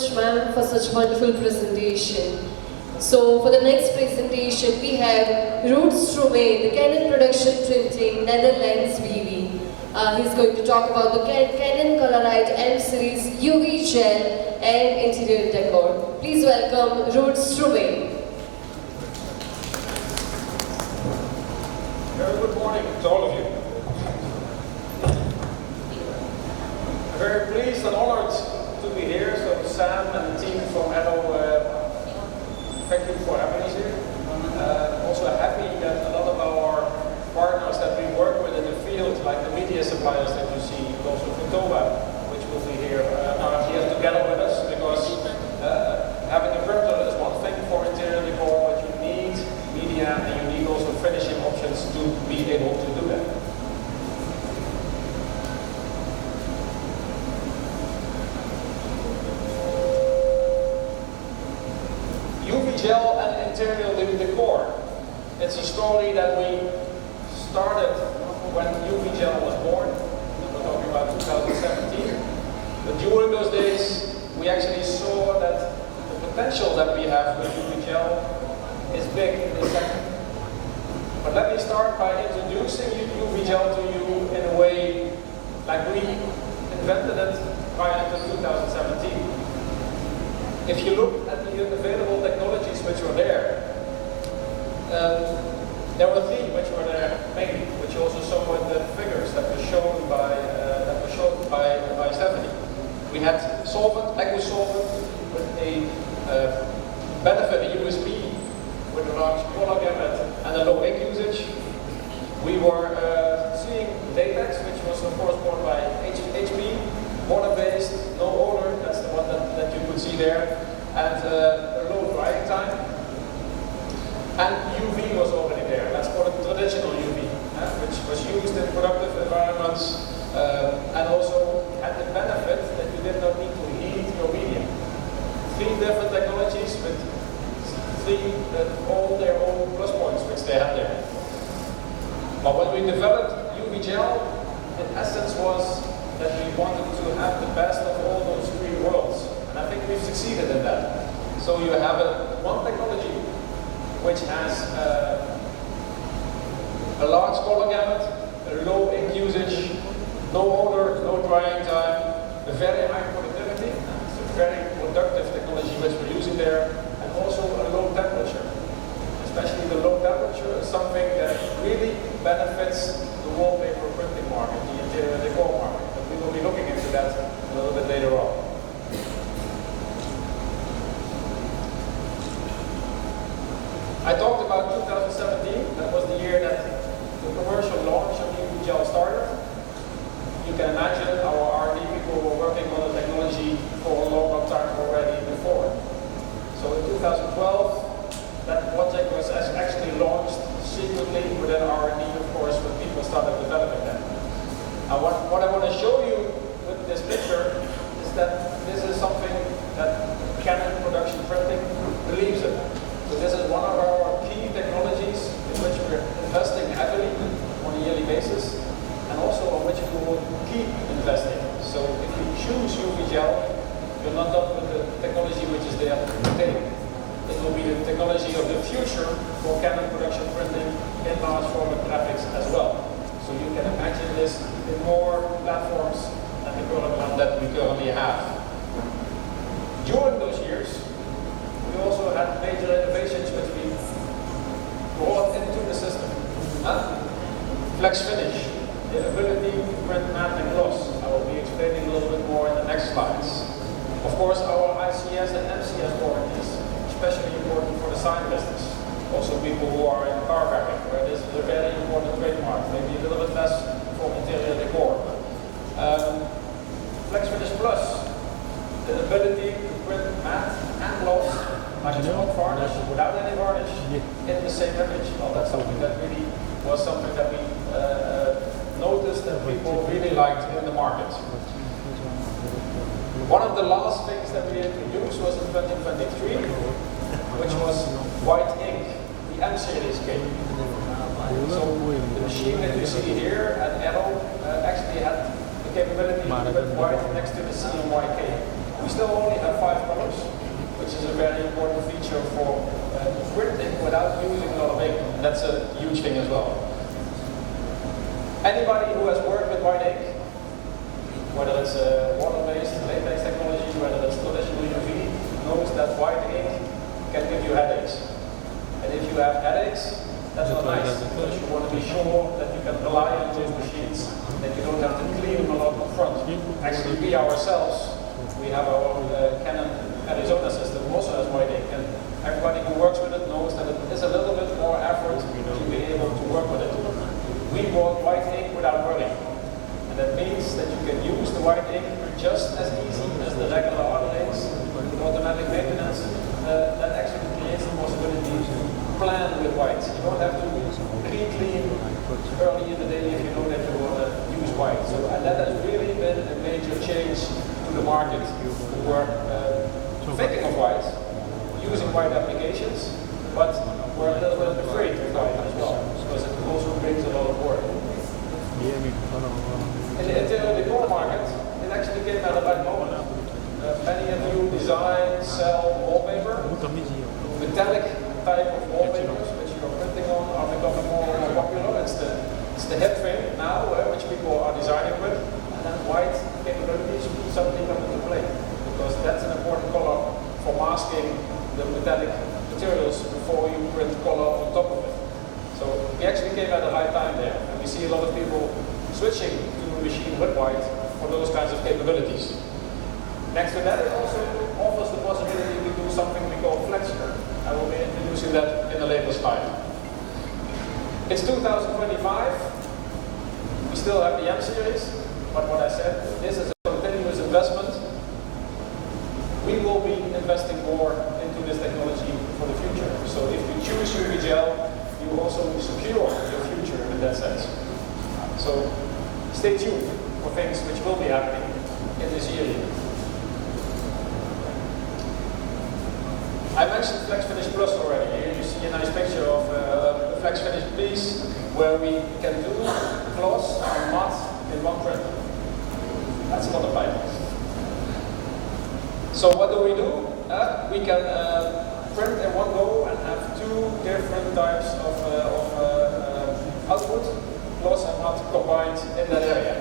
much, ma'am, for such wonderful presentation. So for the next presentation, we have Ruud Stroeme, the Canon Production Printing, Netherlands BV. He's going to talk about the Canon Colorite M Series UV Gel and interior decor. Please welcome Ruud Stroeme. Very good morning to all of you. I'm very pleased and honored to be here. So Sam and the team from Addo, thank you for having us here. Also happy that a lot of our partners that we work with in the field, like the media suppliers that you see, also Fotoba, which will be here, are here together with us, because having a printer is one thing for interior decor, but you need media and you need also finishing options to be able to do that. UV gel and interior decor. It's a story that we started when UV gel was born. We're talking about 2017. But during those days, we actually saw that the potential that we have with UV gel is big in this sector. But let me start by introducing UV gel to you in a way like we invented it prior to 2017. If you look at the available technologies which were there were three which were there mainly, which you also saw in the figures that were shown by Stephanie. We had solvent, aqueous solvent, with a benefit, a USP, with a large color gamut and a low ink usage. We were seeing latex, which was of course born by HP, water-based, no odor, that's the one that you could see there, and a low drying time. And UV was already there. That's called traditional UV, which was used in productive environments and also had the benefit that you did not need to heat your medium. Three different technologies with all their own plus points which they had there. But when we developed UV gel, in essence was that we wanted to have the best of all those three worlds. And I think we've succeeded in that. So you have one technology which has a large color gamut, a low ink usage, no odor, no drying time, a very high productivity. It's a very productive technology which we're using there, and also a low temperature. Especially the low temperature is something that really benefits the wallpaper printing market, the interior decor market. But we will be looking into that a little bit later on. I talked about 2017, that was the year that the commercial launch of UV gel started. You can imagine our R&D people were working on the technology for a long time already before. So in 2012, that project was actually launched secretly within R&D, of course, when people started developing that. Now what I want to show you with this picture is that this is something that Canon Production Printing believes in. So this is one of our key technologies in which we're investing heavily on a yearly basis, and also on which we will keep investing. So if you choose UV gel, you're not done with the technology which is there today. It will be the technology of the future for Canon Production Printing in large format graphics as well. So you can imagine this in more platforms than the current one that we currently have. During those years, we also had major innovations which we brought into the system. Flex finish, the ability to print matte and gloss. I will be explaining a little bit more in the next slides. Of course, our ICS and MCS warranties, especially important for the sign business. Also people who are in car wrapping, where this is a very important trademark, maybe a little bit less for interior decor. Flex Finish Plus, the ability to print matte and gloss, like a spot varnish, without any varnish, in the same image. Well, that's something that really was something that we noticed that people really liked in the market. One of the last things that we introduced was in 2023, which was white ink, the M series came. So the machine that you see here at Addo actually had the capability to put white next to the CMYK. We still only have 5 colors. corners, which is a very important feature for printing without using a lot of ink. And that's a huge thing as well. Anybody who has worked with white ink, whether it's water-based, clay-based technology, whether it's traditional UV, knows that white ink can give you headaches. And if you have headaches, that's not nice, because you want to be sure that you can rely on those machines, that you don't have to clean them a lot up front. Actually, we ourselves, we have our own Canon Arizona system, also has white ink, and everybody who works with it knows that it is a little bit more effort to be able to work with it. We bought white ink without burning, and that means that you can use the white ink just as easy as the regular other inks with automatic maintenance. That actually creates the possibility to plan with white. You don't have to re-clean early in the day if you know that you want to use white. So and that has really been a major change to the market. We're thinking of white, using white applications, but we're a little bit afraid of white as well, because it also brings a lot of work. In the interior decor market, it actually came at a right moment. Many of you design, sell wallpaper. Metallic type of wallpapers, which you are printing on, are becoming more and more popular. It's the hip thing now, which people are designing with. And then white capabilities suddenly come into play, because that's an important color for masking the metallic materials before you print color on top of it. So we actually came at the right time there, and we see a lot of people switching to a machine with white for those kinds of capabilities. Next to that, it also offers the possibility to do something we call FlexShare. I will be introducing that in a later slide. It's 2025. We still have the M series, but what I said, this is a continuous investment. We will be investing more into this technology for the future. So if you choose UV gel, you also secure your future in that sense. So stay tuned for things which will be happening in this year. I mentioned FlexFinish Plus already. Here you see a nice picture of a FlexFinish piece where we can do gloss and matte in one print. That's not a pipe. So what do? We can print in one go and have two different types of output, gloss and matte combined in that area.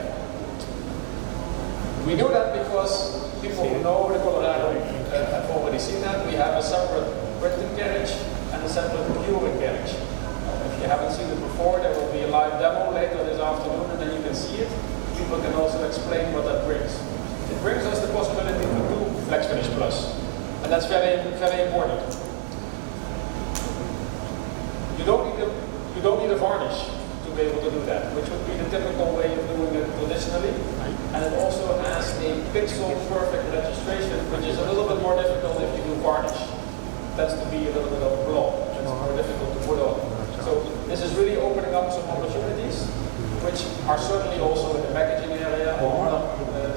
We do that because people who know the Colorado have already seen that. We have a separate printing carriage and a separate curing carriage. If you haven't seen it before, there will be a live demo later this afternoon, and then you can see it. People can also explain what that brings. It brings us the possibility to do FlexFinish Plus, and that's very, very important. You don't need a varnish to be able to do that, which would be the typical way of doing it traditionally. And it also has a pixel perfect registration, which is a little bit more difficult if you do varnish. It tends to be a little bit of a blob. It's more difficult to put on. So this is really opening up some opportunities, which are certainly also in the packaging area or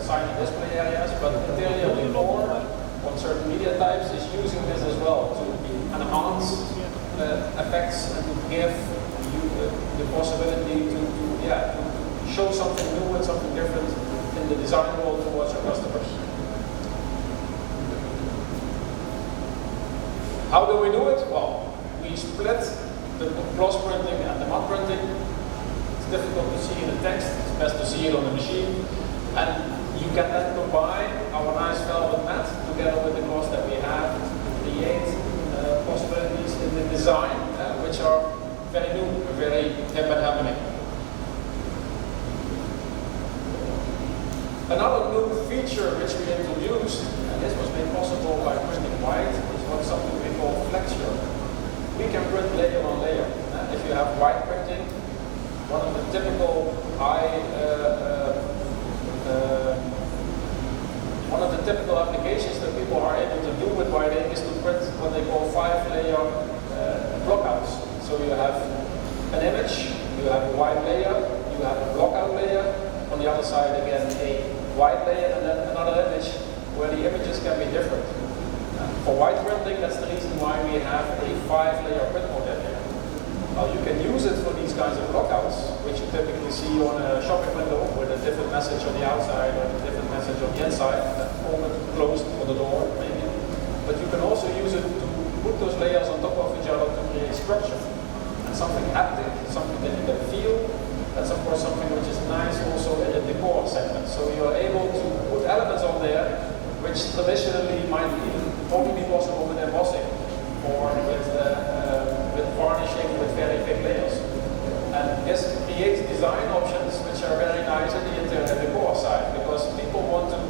sign and display areas, but interior decor on certain media types is using this as well to enhance effects and to give you the possibility to show something new and something different in the design world towards your customers. How do we do it? Well, we split the gloss printing and the matte printing. It's difficult to see in the text, it's best to see it on the machine. And you can then combine our nice velvet matte together with the gloss that we have to create possibilities in the design, which are very new, very hip and happening. Another new feature which we introduced, and this was made possible by printing white, is something we call FlexShare. We can print layer on layer. If you have white printing, one of the typical applications that people are able to do with white ink is to print what they call 5-layer blockouts. So you have an image, you have a white layer, you have a blockout layer, on the other side again a white layer, and then another image where the images can be different. For white printing, that's the reason why we have a 5-layer print model here. Now you can use it for these kinds of blockouts, which you typically see on a shopping window with a different message on the outside or a different message on the inside, open, closed, or the door maybe. put those layers on top of each other to create structure. And something haptic, something that you can feel. That's of course something which is nice also in the decor segment. So you're able to put elements on there which traditionally might even only be possible with embossing or with varnishing with very thick layers. And this creates design options which are very nice in the interior decor side, because people want to,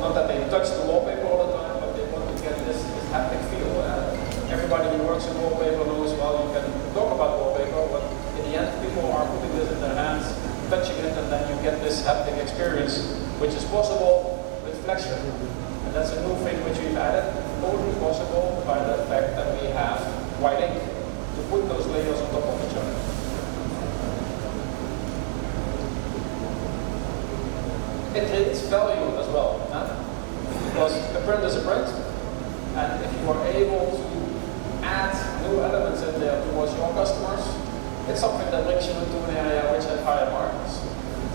not that they touch the wallpaper all the time, but they want to get this haptic feel. Everybody who works in wallpaper knows, well, you can talk about wallpaper, but in the end people are putting this in their hands, touching it, and then you get this haptic experience, which is possible with Flexure. And that's a new thing which we've added, totally possible by the fact that we have white ink to put those layers on top of each other. It creates value as well, because a print is a print, and if you are able to add new elements in there towards your customers, it's something that brings you into an area which has higher margins.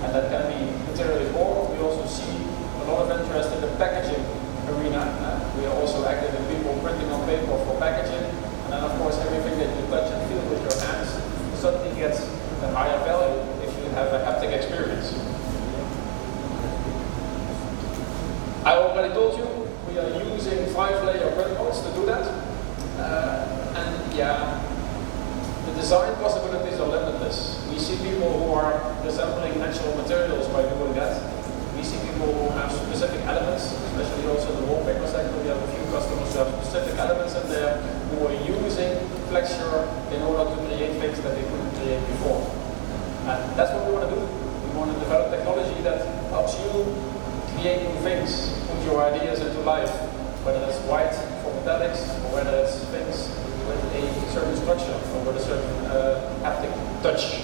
And that can be interior decor. We also see a lot of interest in the packaging arena. We are also active in people printing on paper for packaging. And then of course everything that you touch and feel with your hands suddenly gets a higher value if you have a haptic experience. I already told you we are using 5-layer print modes to do that. And yeah, the design possibilities are limitless. We see people who are resembling natural materials by doing that. We see people who have specific elements, especially also in the wallpaper sector. We have a few customers who have specific elements in there who are using Flexure in order to create things that they couldn't create before. And that's what we want to do. We want to develop technology that helps you create new things, put your ideas into life, whether it's white for metallics or whether it's things with a certain structure or with a certain haptic touch.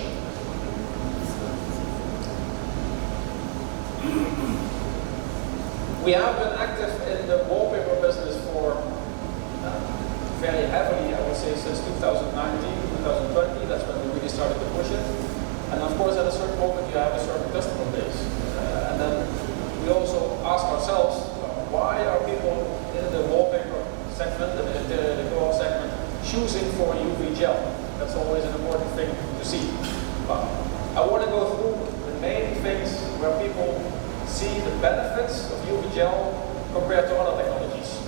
We have been active in the wallpaper business for very heavily, I would say, since 2019, 2020. That's when we really started to push it. And of course, at a certain moment, you have a certain customer base. And then we also ask ourselves, why are people in the wallpaper segment, in the interior decor segment, choosing for UV gel? That's always an important thing to see. But I want to go through the main things where people see the benefits of UV gel compared to other technologies.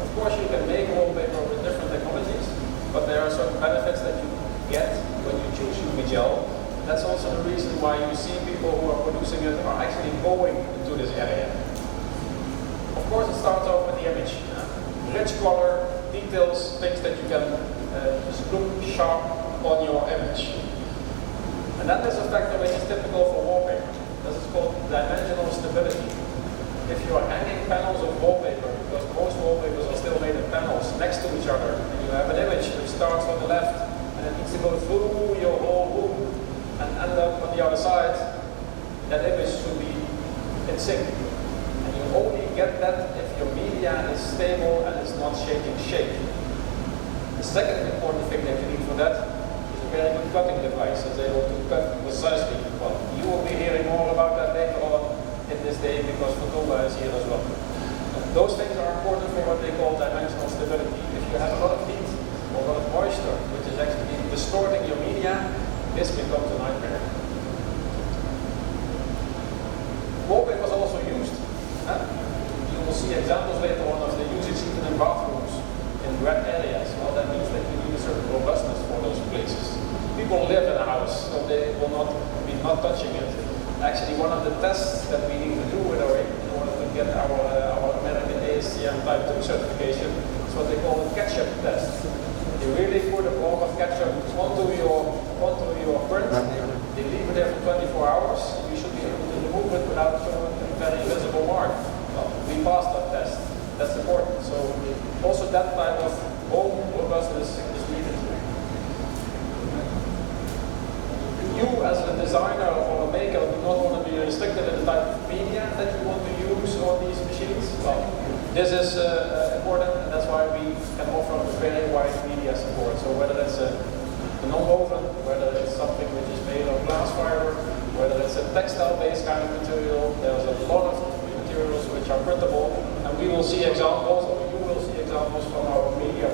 Of course, you can make wallpaper with different technologies, but there are certain benefits that you get when you choose UV gel. That's also the reason why you see people who are producing it are actually going into this area. Of course, it starts off with the image. Rich color, details, things that you can just look sharp on your image. And that is a factor which is typical for wallpaper. This is called dimensional stability. If you are hanging panels of wallpaper, because most wallpapers are still made of panels next to each other, and you have an image which starts on the left, and it needs to go through your whole room and end up on the other side, that image should be in sync. And you only get that if your media is stable and is not changing shape. The second important thing that you need for that is a very good cutting device. It's able to cut precisely. Well, you will be hearing more about that later on in this day because Fotoba is here as well. Those things are important for what they call dimensional stability. If you have a lot of heat or a lot of moisture, which is actually distorting your media, this becomes a nightmare. Wallpaper is also used. You will see examples later on of the usage even in bathrooms, in wet areas. Well, that means that you need a certain robustness for those places. People live in a house, so they will not be not touching it. Actually, one of the tests that we need to do with our in order to get our American ASTM Type 2 certification is what they call a ketchup test. You really put a block of ketchup onto your print, they leave it there for 24 hours, you should be able to remove it without showing a very visible mark. Well, we passed that test. That's important. So also that type of home robustness is needed. You as a designer or a maker do not want to be restricted in the type of media that you want to use on these machines. Well, this is important, and that's why we can offer a very wide media support. So whether it's a non-woven, whether it's something which is made of glass fiber, whether it's a textile-based kind of material, there's a lot of materials which are printable, and we will see examples, or you will see examples from our media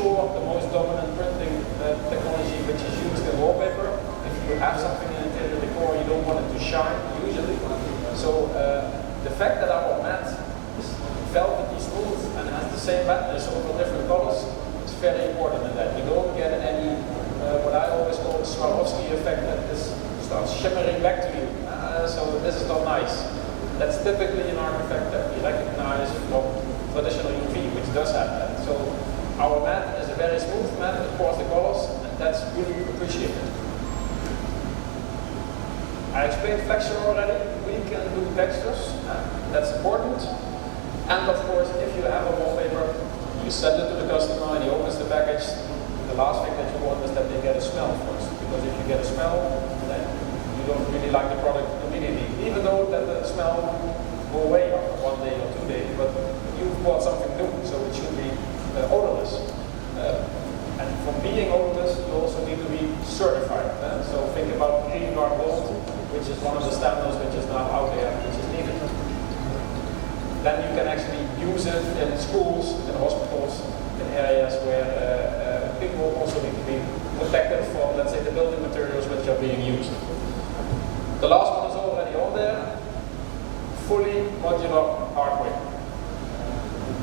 sure the most dominant printing technology which is used in wallpaper. If you have something in interior decor, you don't want it to shine usually. So the fact that our mat is velvety smooth and has the same matness over different colors is very important in that. You don't get any, what I always call the Swarovski effect, that this starts shimmering back to you. So this is not nice. That's typically an artifact that we recognize from traditional UV, which does have that. So our mat is a very smooth mat across the colors, and that's really appreciated. I explained flexure already. We can do textures, that's important. And of course, if you have a wallpaper, you send it to the customer and he opens the package. The last thing that you want is that they get a smell first, because if you get a smell, then you don't really like the product immediately. Even though that the smell will go away after 1 day or 2 days, but you've bought something new, so it should be odorless. And from being odorless, you also need to be certified. So think about Green Guard Gold, which is one of the standards which is now out there, which is needed. Then you can actually use it in schools, in hospitals, in areas where people also need to be protected from, let's say, the building materials which are being used. The last one is already on there, fully modular hardware.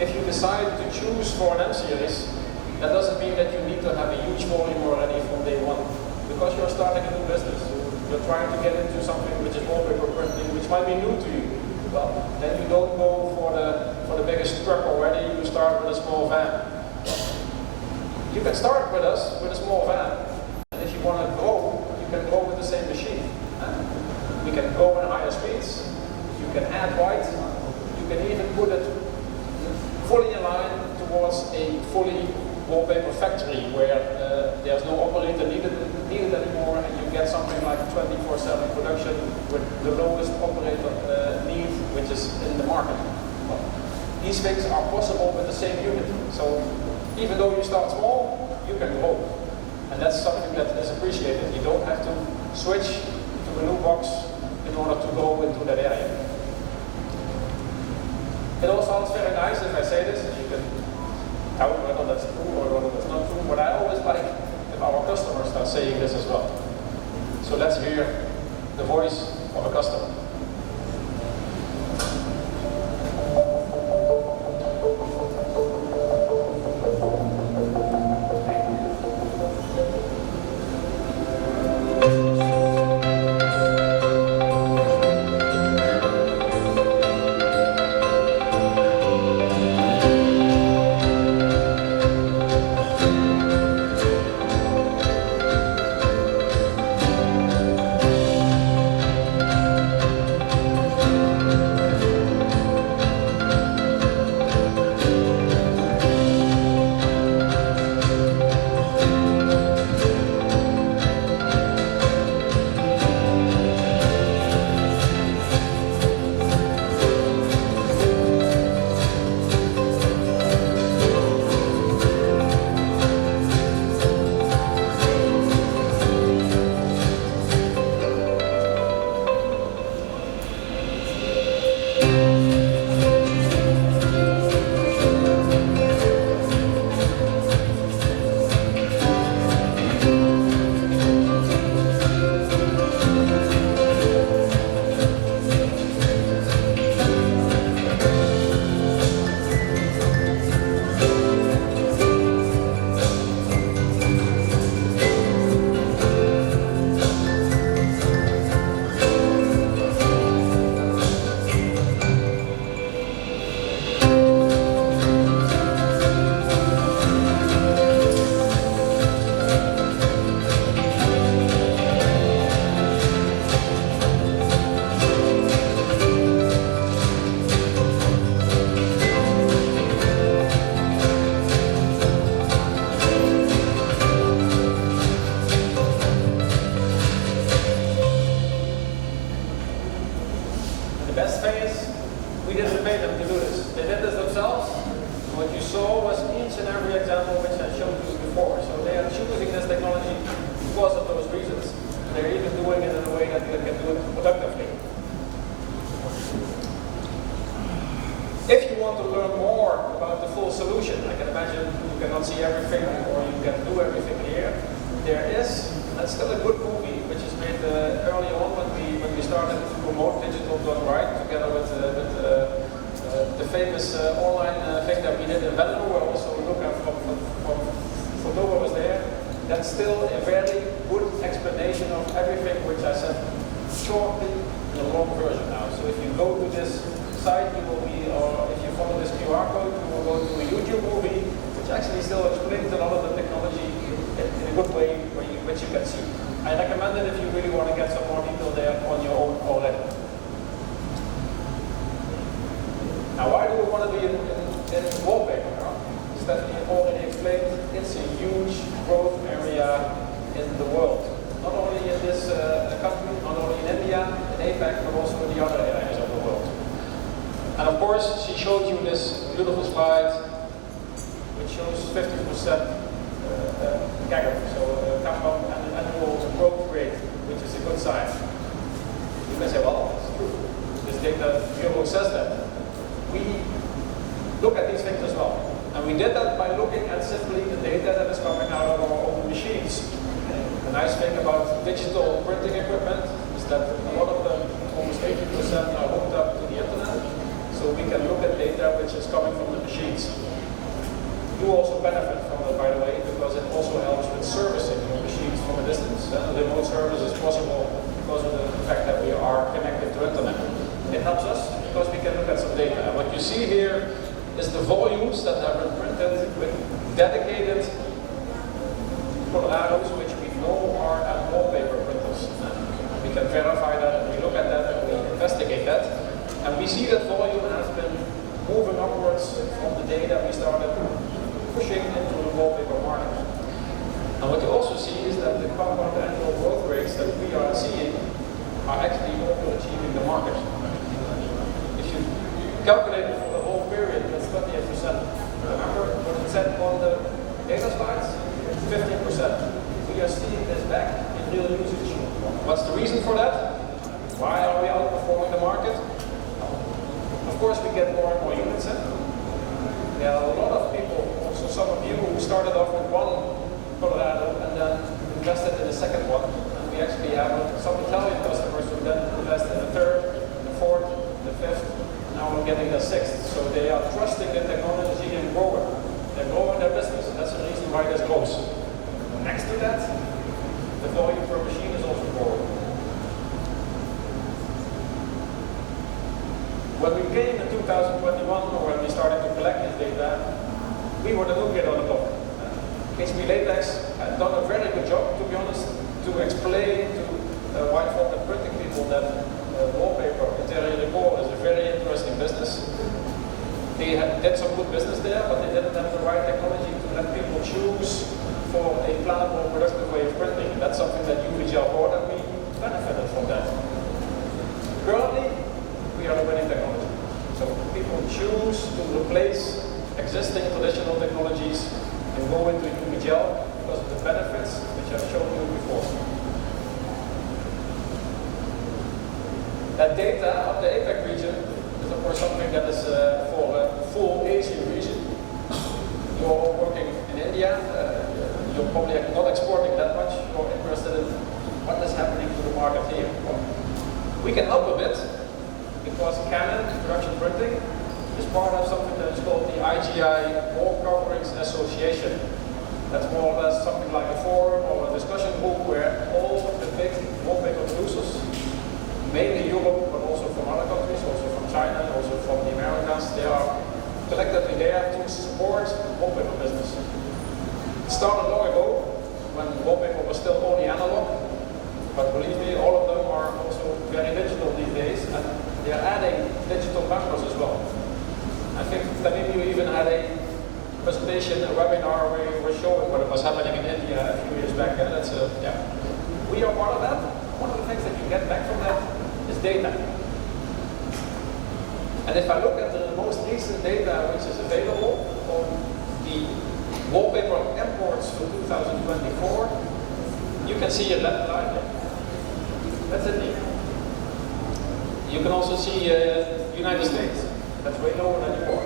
If you decide to choose for an M-Series, that doesn't mean that you need to have a huge volume already from day one, because you're starting a new business. You're trying to get into something which is wallpaper printing, which might be new to you. Well, then you don't go for the biggest truck already, you start with a small van. You can start with us with a small van, and if you want to grow, you can grow with the same machine. We can go in higher speeds, you can add white, you can even put it fully in line towards a fully wallpaper factory where there's no operator needed anymore, and you get something like 24/7 production with the lowest operator need, which is in the market. Well, these things are possible with the same unit. So even though you start small, you can grow. And that's something that is appreciated. You don't have to switch to a new box in order to go into that area. It all sounds very nice if I say this, and you can tell me whether that's true or whether that's not true, but I always like if our customers start saying this as well. So let's hear the voice of a customer. see everything or you can do everything here. There is, that's still a good movie, which is made early on when we started to promote digital done right together with the famous online thing that we did in Venlo, where also Luca from Nova was there. That's still a very good explanation of everything which I said shortly in a long version now. So if you go to this site, you will be, or if you follow this QR code, you will go to a YouTube movie, which actually still explains a lot of the technology in a good way, which you can see. I recommend it if you really want to get some more detail there on your own already. Now, why do we want to be in wallpaper? Stephanie already explained, it's a huge growth area in the world. Not only in this country, not only in India, in APAC, but also in the other areas of the world. And of course, she showed you this beautiful slide, which shows 50% CAGR, so compound annual growth rate, which is a good sign. You can say, well, it's true. This data yearbook says that. We look at these things as well. And we did that by looking at simply the data that is coming out of our own machines. The nice thing about digital printing equipment is that a lot of them, almost 80%, are hooked up to the internet. So we can look at data which is coming from the machines. You also benefit from it, by the way, because it also helps with servicing your machines from a distance. The remote service is possible because of the fact that we are connected to internet. It helps us because we can look at some data. What you see here is the volumes that have been printed with dedicated Colorados, which we know are at wallpaper printers. We can verify that, and we look at that, and we investigate that. And we see that volume has been moving upwards from the day that we started pushing into the wallpaper market. And what you also see is that the compound annual growth rates that we are seeing are actually overachieving the market. If you calculate it for the whole period, that's 28%. Remember what it said on the data slides? 15%. We are seeing this back in real usage. What's the reason for that? Why are we outperforming the market? Of course, we get more and more units in. There are a lot of people, also some of you, who started off with one Colorado and then invested in the second one. And we actually have some Italian customers who then invest in the third, the fourth, the fifth. Now we're getting the sixth. So they are trusting the technology and growing. They're growing their business, and that's the reason why this grows. Next to that, the volume per machine is also growing. When we came in 2021, or when we started to collect this data, we were the new kid on the block. HP Latex had done a very good job, to be honest, to explain to wide format printing people that wallpaper, interior decor is a very interesting business. They did some good business there, but they didn't have the right technology to let people choose for a plannable, productive way of printing. And that's something that UVGL brought, and we benefited from that. Currently, we are the winning technology. So people choose to replace existing traditional technologies and go into UVGL because of the benefits which I've shown you before. That data of the APAC region is of course something that is for a full Asian region. You're all working in India, you're probably not exporting that much, you're interested in what is happening to the market here. Well, we can help a bit because Canon Production Printing is part of something that is called the IGI Wall Coverings Association. That's more or less something like a forum or a discussion group where all the big wallpaper producers, mainly Europe, but also from other countries, also from China, also from the Americas, they are collectively there to support wallpaper business. It started long ago when wallpaper was still only analog, but believe me, all of them are also very digital these days, and they are adding digital members as well. I think that maybe you even had a presentation, a webinar where you were showing what was happening in India a few years back. We are part of that. One of the things that you get back from that is data. And if I look at the most recent data which is available on the wallpaper imports for 2024, you can see a red line there. That's India. You can also see United States. That's way lower than before.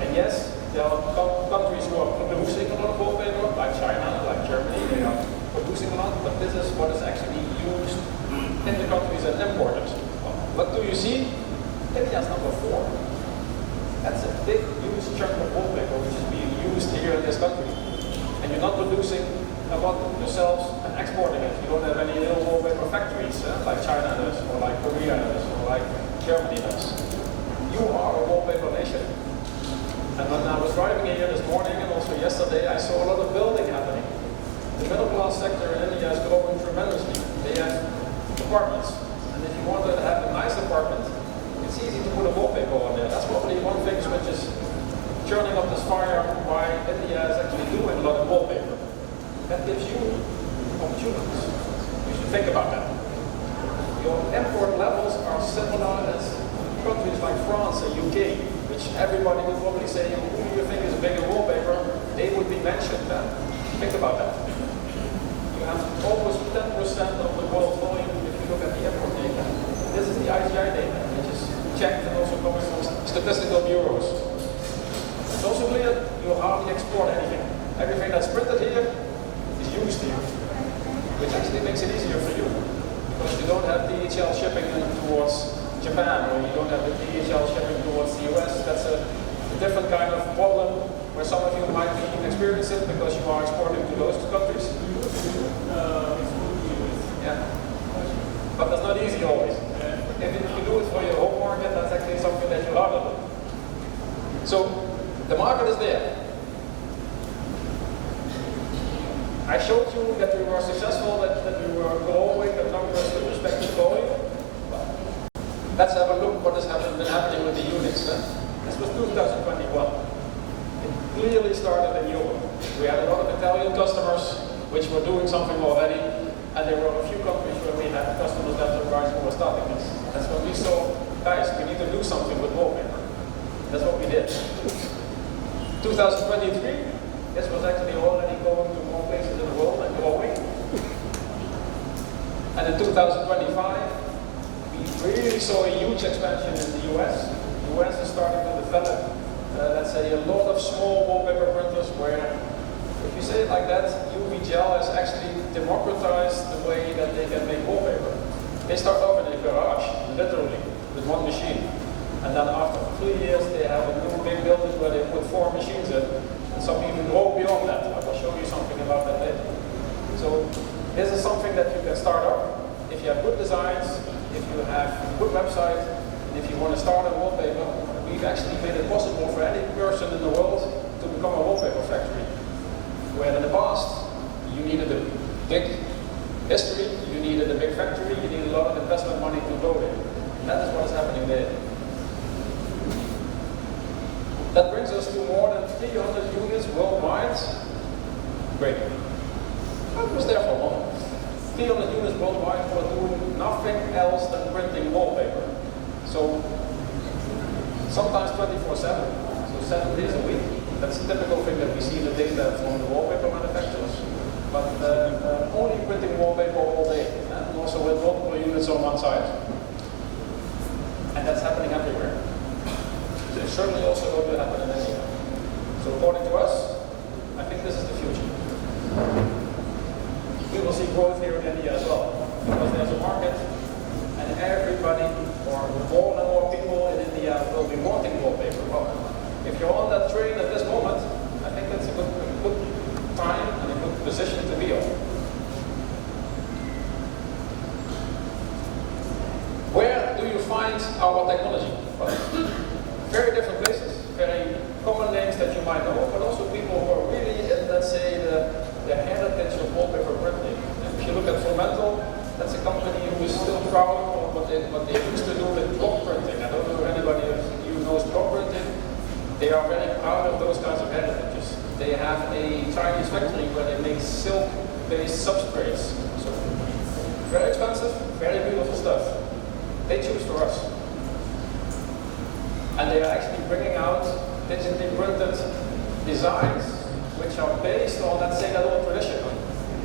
And yes, There are countries who are producing a lot of wallpaper, like China, like Germany, they are producing a lot, but this is what is actually used in the countries and imported. What do you see? India's number 4. That's a big, huge chunk of wallpaper which is being used here in this country. And you're not producing a lot yourselves and exporting it. You don't have any little wallpaper factories like China does, or like Korea does, or like Germany does. You are a wallpaper nation. And when I was driving here this morning and also yesterday, I saw a lot of building happening. The middle class sector in India is growing tremendously. They have apartments. And if you want to have a nice apartment, it's easy to put a wallpaper on there. That's probably one thing which is churning up this fire why India is actually doing a lot of wallpaper. That gives you opportunities. You should think about that. Your import levels are similar as countries like France and UK, which everybody would probably say, who do you think is a bigger wallpaper? They would be mentioned. Think about that. You have almost 10% of the world's volume if you look at the import data. This is the IGI data, which is checked and also coming from statistical bureaus. It's also clear you hardly export anything. Everything that's printed here is used here, which actually makes it easier for you, because you don't have DHL shipping towards Japan, or you don't have the DHL shipping towards the US. That's a different kind of problem where some of you might be experiencing because you are exporting to those countries. Yeah. But that's not easy always. If you do it for your home market, that's actually something that you harder do. So the market is there. I showed you that we were successful, that we were growing the numbers with respect to volume. Let's have a look what has been happening with the units. This was 2021. It clearly started in Europe. We had a lot of Italian customers which were doing something already, and there were a few countries where we had customers that were starting this. That's when we saw, guys, we need to do something with wallpaper. That's what we did. 2023, this was actually already going to more places in the world and growing. And in 2025, we really saw a huge expansion in the US. The US is starting to develop, let's say, a lot of small wallpaper printers where, if you say it like that, UV gel has actually democratized the way that they can make wallpaper. They start off in a garage, literally, with one machine. And then after 3 years, they have a new big building where they put 4 machines in, and some even go beyond that. I will show you something about that later. So this is something that you can start up if you have good designs, if you have a good website, and if you want to start a wallpaper. We've actually made it possible for any person in the world to become a wallpaper factory. Where in the past, you needed a big history, you needed a big factory, you needed a lot of investment money to go there. And that is what is happening there. That brings us to more than 300 units worldwide. Great. I was there for a moment. 300 units worldwide who are doing nothing else than printing wallpaper. So sometimes 24/7, so 7 days a week. That's a typical thing that we see in the data from the wallpaper manufacturers. But only printing wallpaper all day, and also with multiple units on one side. And that's happening everywhere. It's certainly also going to happen in India. So according to us, I think this is the future. We will see growth here in India as well, because there's a market, and everybody, or more and more people in India will be wanting wallpaper. Well, if you're on that train at this moment, I think that's a good time and a good position to be on. Where do you find our technology? Well, very different places, very common names that you might know, but also people who are really in, let's say, the heritage of wallpaper printing. And if you look at Fremantle, that's a company who is still proud of what they used to do with block printing. I don't know if anybody of you knows block printing. They are very proud of those kinds of heritages. They have a Chinese factory where they make silk-based substrates. So very expensive, very beautiful stuff. They choose for us. And they are actually bringing out digitally printed designs which are based on, let's say, that old tradition.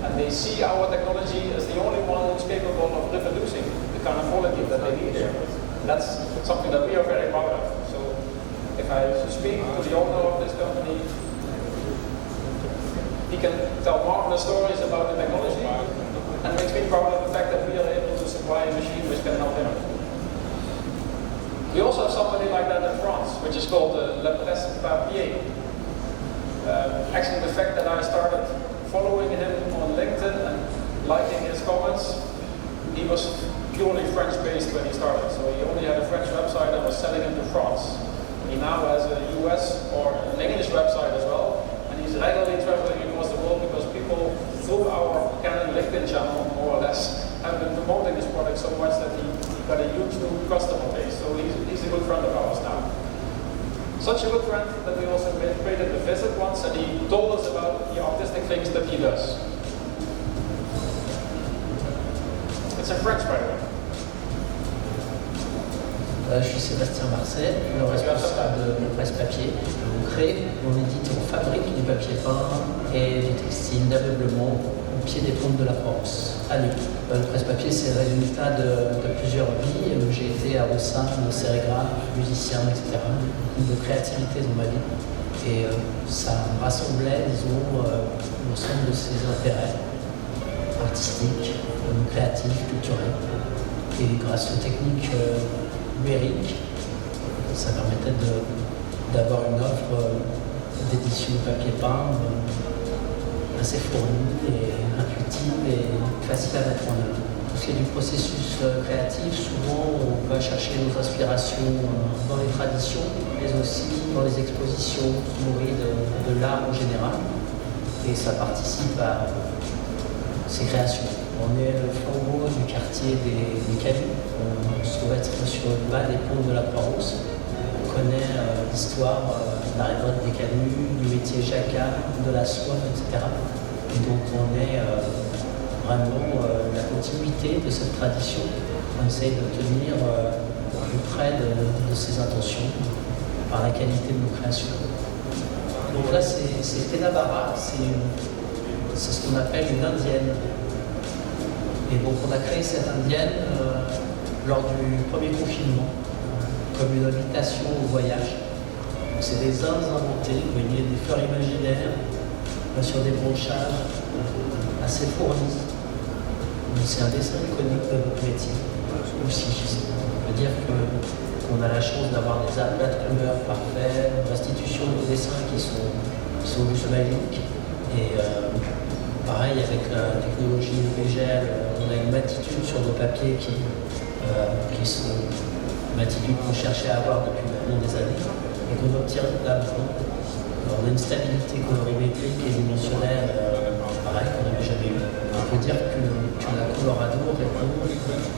And they see our technology as the only one who's capable of reproducing the kind of quality that they need here. That's something that we are very proud of. So If I speak to the owner of this company, he can tell marvelous stories about the technology, and it makes me proud of the fact that we are able to supply a machine which can help him. We also have somebody like that in France, which is called Le Presse Papier. Actually, the fact that I started following him on LinkedIn and liking his comments, he was purely French-based when he started. So he only had a French website and was selling into France. He now has a US or an English website as well, and he's regularly traveling across the world because people, through our Canon LinkedIn channel, more or less, have been promoting this product so much that he got a huge new customer base. So he's a good friend of ours now. Such a good friend that we also created a visit once, and he told us about the artistic things that he does. It's in French, by the way. Je suis Sébastien Marcet, le responsable de Presse Papier. On crée, on édite, on fabrique du papier peint et du textile d'ameublement au pied des ponts de la France, à Lyon. Le Presse Papier, c'est le résultat de plusieurs vies. J'ai été avocat, sérigraphe, musicien, etc. Beaucoup de créativité dans ma vie. Et ça rassemblait, disons, l'ensemble de ces intérêts artistiques, créatifs, culturels. Et grâce aux techniques numériques, ça permettait d'avoir une offre d'édition de papier peint assez fournie et intuitive et facile à mettre en œuvre. Pour ce qui est du processus créatif, souvent on va chercher nos inspirations dans les traditions, mais aussi dans les expositions nourries de l'art en général, et ça participe à ces créations. On est le flambeau du quartier des Canuts. On se trouve être sur le bas des ponts de la Croix-Rousse. On connaît l'histoire de la révolte des Canuts, du métier jacquard, de la soie, etc. Et donc on est vraiment la continuité de cette tradition. On essaye de tenir plus près de ces intentions par la qualité de nos créations. Donc là c'est Tenabara, c'est ce qu'on appelle une indienne. Et donc on a créé cette indienne lors du premier confinement, comme une invitation au voyage. C'est des Indes inventées, vous voyez, des fleurs imaginaires sur des branchages assez fournis. C'est un dessin iconique de notre métier, aussi. On peut dire qu'on a la chance d'avoir des aplats de couleurs parfaits, une restitution de dessins qui sont juste magiques. Et pareil, avec la technologie légère, on a une matitude sur nos papiers qui sont une matitude qu'on cherchait à avoir depuis maintenant des années et qu'on obtient là maintenant. On a une stabilité colorimétrique et dimensionnelle, pareil, qu'on n'avait jamais eu. On peut dire que la Colorado répond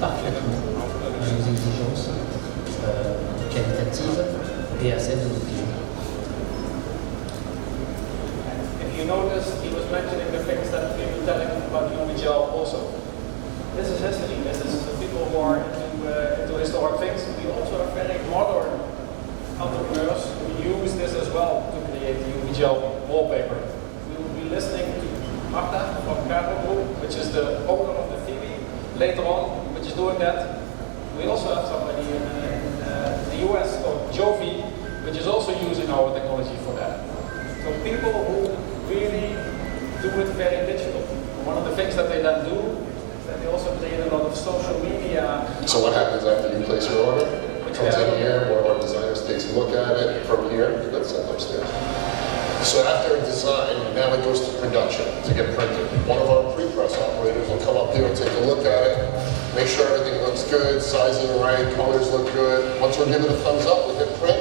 parfaitement à nos exigences qualitatives et à celles de nos clients. You noticed he was mentioning the things that we were telling about UV gel also. This is history. This is people who are into historic things. We also have very modern entrepreneurs who use this as well to create the UV gel wallpaper. We will be listening to Marta from Cargo Group, which is the owner of the Phoebe, later on, which is doing that. We also have somebody in the US called Jovi, which is also using our technology for that. So people who really do it very digital. One of the things that they then do is that they also create a lot of social media. So what happens after you place your order? It comes in here, one of our designers takes a look at it from here. That's sent upstairs. So after design, now it goes to production to get printed. One of our pre-press operators will come up here and take a look at it, make sure everything looks good, sizing right, colors look good. Once we're given a thumbs up, we hit print,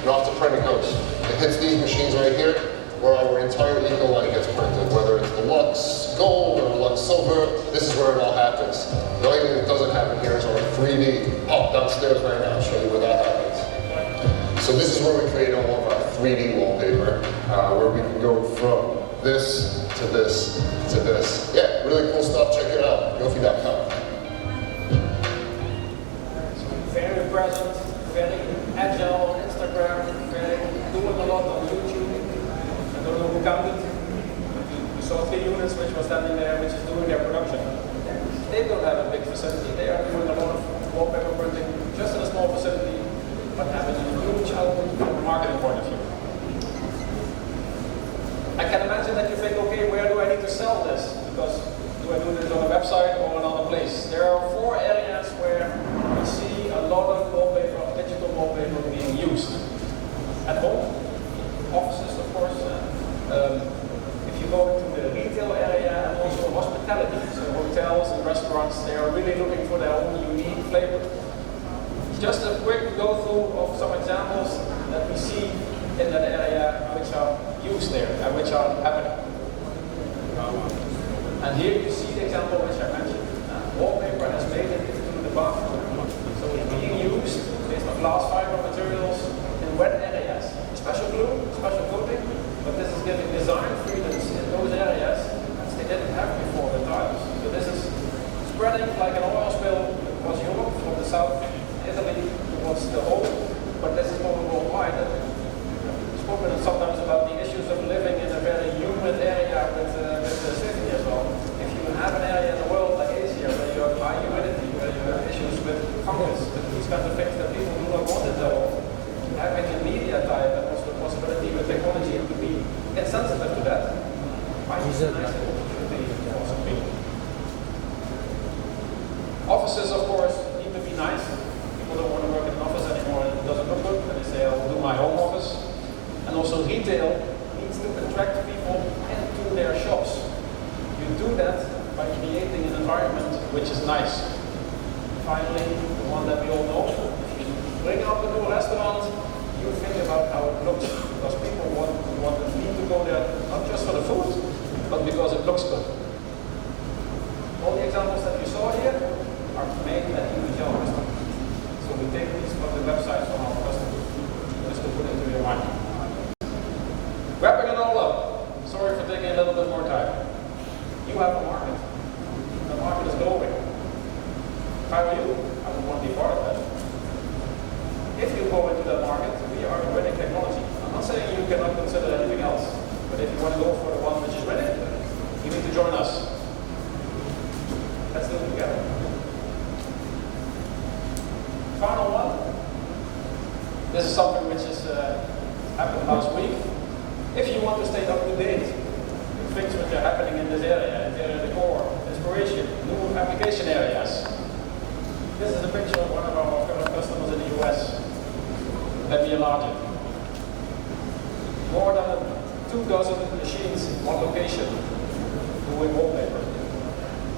and off to print it goes. It hits these machines right here, where our entire Eco line gets printed, whether it's the Lux Gold or Lux Silver, this is where it all happens. The only thing that doesn't happen here is our 3D. Pop downstairs right now, I'll show you where that happens. So this is where we create all of our 3D wallpaper, where we can go from this to this to this. Yeah, really cool stuff, check it out, yofi.com. Very present, very agile on Instagram, doing a lot on YouTube. I don't know who counted. We saw 3 units which were standing there, which is doing their production. They don't have a big facility. They are doing a lot of wallpaper printing just in a small facility, but having a huge output for the market. restaurants, they are really looking for their own unique flavor. Just a quick go through of some examples that we see in that area which are used there and which are happening. And here you see the example which I mentioned. Wallpaper has made it into the bathroom. So it's being used based on glass fiber materials in wet areas. Special glue, special coating, but this is giving design freedoms in those areas as they didn't have before the tiles. So this is spreading like an oil spill across Europe from the south, Italy towards the whole, but this is going worldwide. We've spoken sometimes about the issues of living in a very humid area with the city as well. If you have an area in the world like Asia where you have high humidity, where you have issues with fungus, with these kinds of things that people do not want in their home, having a media type and also the possibility with technology to be insensitive to that, might be a nice opportunity for some people. Offices, of course, need to be nice. People don't want to work in an office anymore and it doesn't look good, and they say, I will do my home office. And also retail needs to attract people into their shops. You do that by creating an environment which is nice. Finally, the one that we all know, if you bring up a new restaurant, you think about how it looks, because people need to go there not just for the food, but because it looks good. All the examples that you saw here are made at UVGL restaurants. So we take these from the websites from our customers, just to put into your mind. Wrapping it all up, sorry for taking a little bit more time. You have a market. The market is growing. If I were you, I would want to be part of that. If you go into that market, we are winning technology. I'm not saying you cannot consider anything else, but if you want to go for the one which is winning, you need to join us. Let's do it together. Final one. This is something which has happened last week. If you want to stay up to date with things which are happening in this area, interior decor, inspiration, new application areas. This is a picture of one of our current customers in the US. Let me enlarge it. More than 2,000 machines in one location doing wallpaper.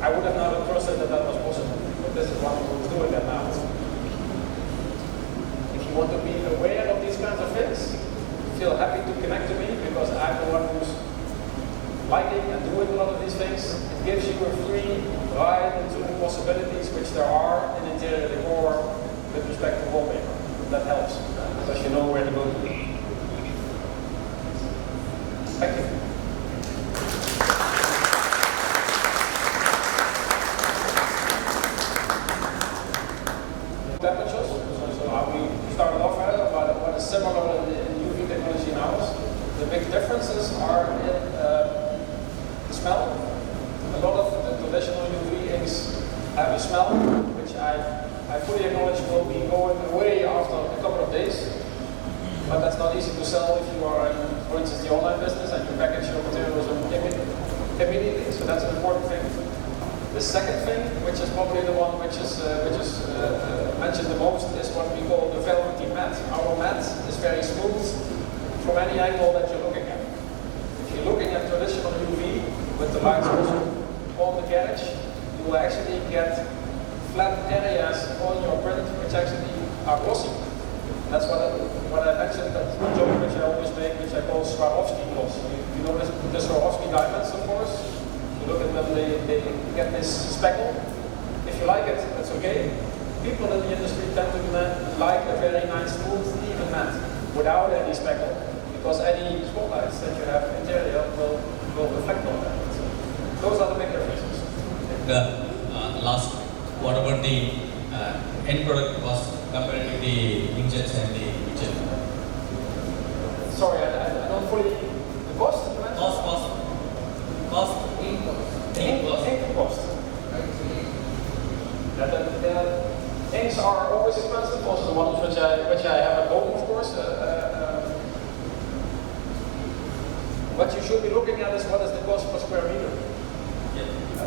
I would have never trusted that that was possible, but this is one who's doing that now. If you want to be aware of these kinds of things, feel happy to connect to me, because I'm the one who's liking and doing a lot of these things. It gives you a free ride into the possibilities which there are in interior decor with respect to wallpaper. That helps, because you know where to go to. Thank you. Temperatures. So how we started off at what is similar in UV technology in ours. The big differences are in the smell. A lot of the traditional UV inks have a smell, which I fully acknowledge will be going away after a couple of days. But that's not easy to sell if you are in, for instance, the online business and you package your materials immediately. So that's an important thing. The second thing, which is probably the one which is mentioned the most, is what we call the velvety matte. Our matte is very smooth from any angle that you're looking at. If you're looking at traditional UV with the lights also on the carriage, you will actually get flat areas on your print which actually are glossy. That's what I mentioned, that joke which I always make, which I call Swarovski gloss. You know the Swarovski diamonds, of course. You look at them, they get this speckle. If you like it, that's okay. People in the industry tend to like a very nice, smooth, even matte, without any speckle, because any spotlights that you have interior will reflect on that. So those are the big differences. Last, what about the end product cost compared to the inkjets and the jet? Sorry, I don't fully. The cost? Cost. Ink cost. The inks are always expensive, also the ones which I have at home, of course. What you should be looking at is what is the cost per square meter.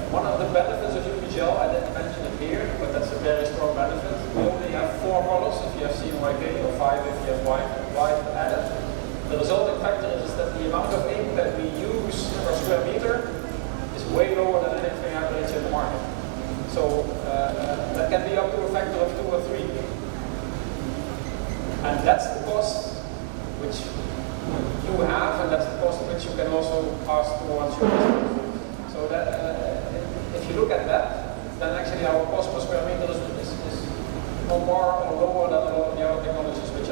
One of the benefits of UV-Gel, I didn't mention it here, but that's a very strong benefit. We only have 4 colors if you have CMYK, or 5 if you have white added. The resulting factor is that the amount of ink that we use per square meter is way lower than anything average in the market. So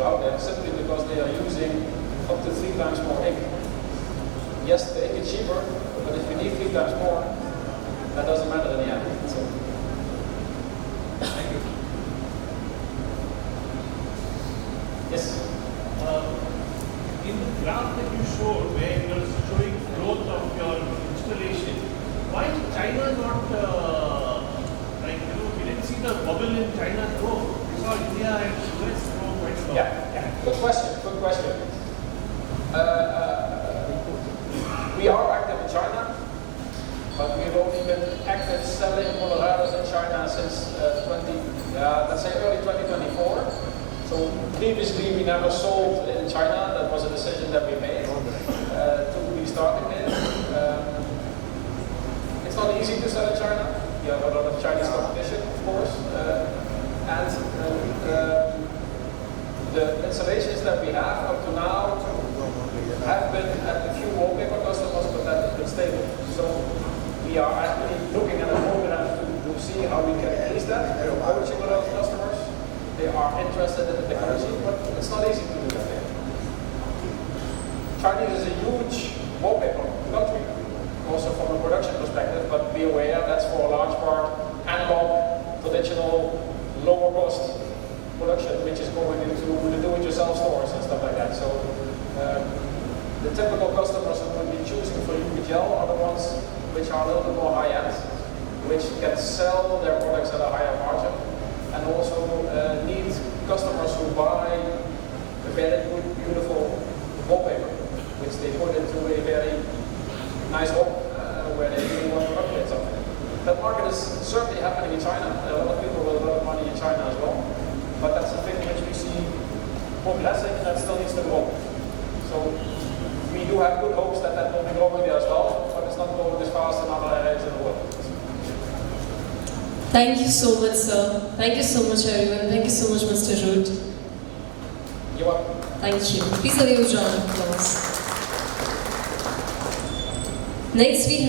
out there simply because they are using up to 3 times more ink. Yes, the ink is cheaper, but if you need 3 times more, that doesn't matter in the end. So, Thank you. yes. In the graph that you showed, where you are showing growth of your installation, why is China not we didn't see the bubble in China grow. We saw India and US grow quite a lot. Yeah. Good question. Good question. We are active in China, but we've only been active selling Colorados in China since let's say early 2024. So previously we never sold in China. That was a decision that we made to be starting there. It's not easy to sell in China. You have a lot of Chinese competition, of course, and the installations that we have up to now have been at a few wallpaper customers, but that has been stable. So we are actually looking at a program to see how we can increase that. We're approaching a lot of customers. They are interested in the technology, but it's not easy to do that there. Chinese is a huge wallpaper country, also from a production perspective, but be aware that's for a large part analog, traditional, lower cost production, which is going into the do-it-yourself stores and stuff like that. So the typical customers who would be choosing for UV gel are the ones which are a little bit more high-end, which can sell their products at a higher margin, and also need customers who buy a very good, beautiful wallpaper, which they put into a very nice home where they really want to upgrade something. That market is certainly happening in China. There are a lot of people with a lot of money in China as well, but that's a thing which we see progressing and that still needs to grow. So we do have good hopes that that will be growing there as well, but it's not growing as fast in other areas in the world. Thank you so much, sir. Thank you so much, everyone. Thank you so much, Mr. Root. You're welcome. Thank you. Please have a huge round of applause. Next we have